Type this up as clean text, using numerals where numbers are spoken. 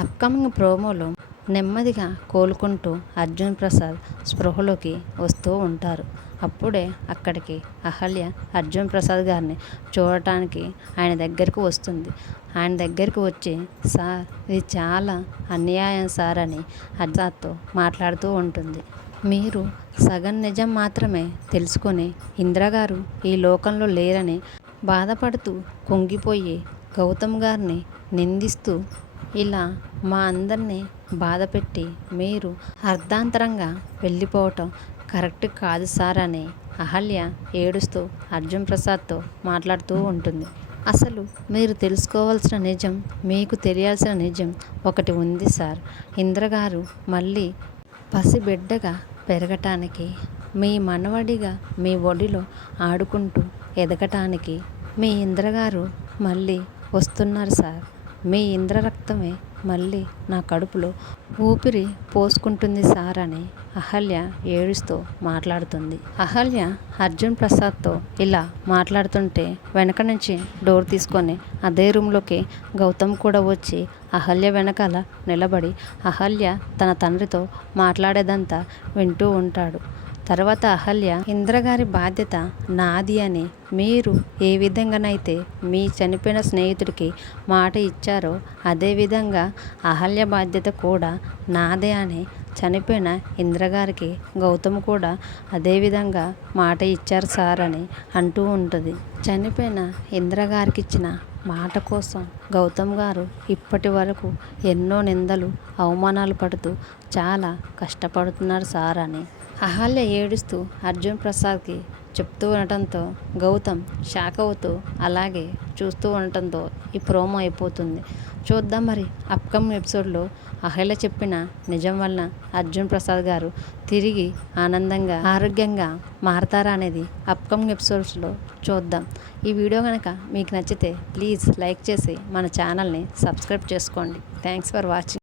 Upcoming ప్రోమోలో నెమ్మదిగా కోలుకుంటూ అర్జున్ ప్రసాద్ స్పృహలోకి వస్తూ ఉంటారు. అప్పుడే అక్కడికి అహల్య అర్జున్ ప్రసాద్ గారిని చూడటానికి ఆయన దగ్గరికి వస్తుంది. ఆయన దగ్గరికి వచ్చి, సార్ ఇది చాలా అన్యాయం సార్ అని ప్రసాద్తో మాట్లాడుతూ ఉంటుంది. మీరు సగం నిజం మాత్రమే తెలుసుకొని ఇంద్రగారు ఈ లోకంలో లేరని బాధపడుతూ కుంగిపోయి గౌతమ్ గారిని నిందిస్తూ ఇలా మా అందరినీ బాధపెట్టి మీరు అర్ధాంతరంగా వెళ్ళిపోవటం కరెక్ట్ కాదు సార్ అని అహల్య ఏడుస్తూ అర్జున్ ప్రసాద్తో మాట్లాడుతూ ఉంటుంది. అసలు మీరు తెలుసుకోవాల్సిన నిజం, మీకు తెలియాల్సిన నిజం ఒకటి ఉంది సార్. ఇంద్రగారు మళ్ళీ పసిబిడ్డగా పెరగటానికి, మీ మనవడిగా మీ ఒడిలో ఆడుకుంటూ ఎదగటానికి మీ ఇంద్రగారు మళ్ళీ వస్తున్నారు సార్. మీ ఇంద్ర రక్తమే మళ్ళీ నా కడుపులో ఊపిరి పోసుకుంటుంది సార్ అని అహల్య ఏడుస్తూ మాట్లాడుతుంది. అహల్య అర్జున్ ప్రసాద్తో ఇలా మాట్లాడుతుంటే వెనక నుంచి డోర్ తీసుకొని అదే రూమ్లోకి గౌతమ్ కూడా వచ్చి అహల్య వెనకాల నిలబడి అహల్య తన తండ్రితో మాట్లాడేదంతా వింటూ ఉంటాడు. తర్వాత అహల్య, ఇంద్రగారి బాధ్యత నాది అని మీరు ఏ విధంగానైతే మీ చనిపోయిన స్నేహితుడికి మాట ఇచ్చారో అదేవిధంగా అహల్య బాధ్యత కూడా నాదే అని చనిపోయిన ఇంద్రగారికి గౌతమ్ కూడా అదేవిధంగా మాట ఇచ్చారు సార్ అని అంటూ ఉంటుంది. చనిపోయిన ఇంద్రగారికి ఇచ్చిన మాట కోసం గౌతమ్ గారు ఇప్పటి వరకు ఎన్నో నిందలు అవమానాలు పడుతూ చాలా కష్టపడుతున్నారు సార్ అని అహల్య ఏడుస్తూ అర్జున్ ప్రసాద్కి చెప్తూ ఉండటంతో గౌతమ్ షాక్ అవుతూ అలాగే చూస్తూ ఉండటంతో ఈ ప్రోమో అయిపోతుంది. చూద్దాం మరి అప్కమింగ్ ఎపిసోడ్లో అహల్య చెప్పిన నిజం వలన అర్జున్ ప్రసాద్ గారు తిరిగి ఆనందంగా ఆరోగ్యంగా మారతారా అనేది అప్కమింగ్ ఎపిసోడ్స్లో చూద్దాం. ఈ వీడియో కనుక మీకు నచ్చితే ప్లీజ్ లైక్ చేసి మన ఛానల్ని సబ్స్క్రైబ్ చేసుకోండి. Thanks for watching.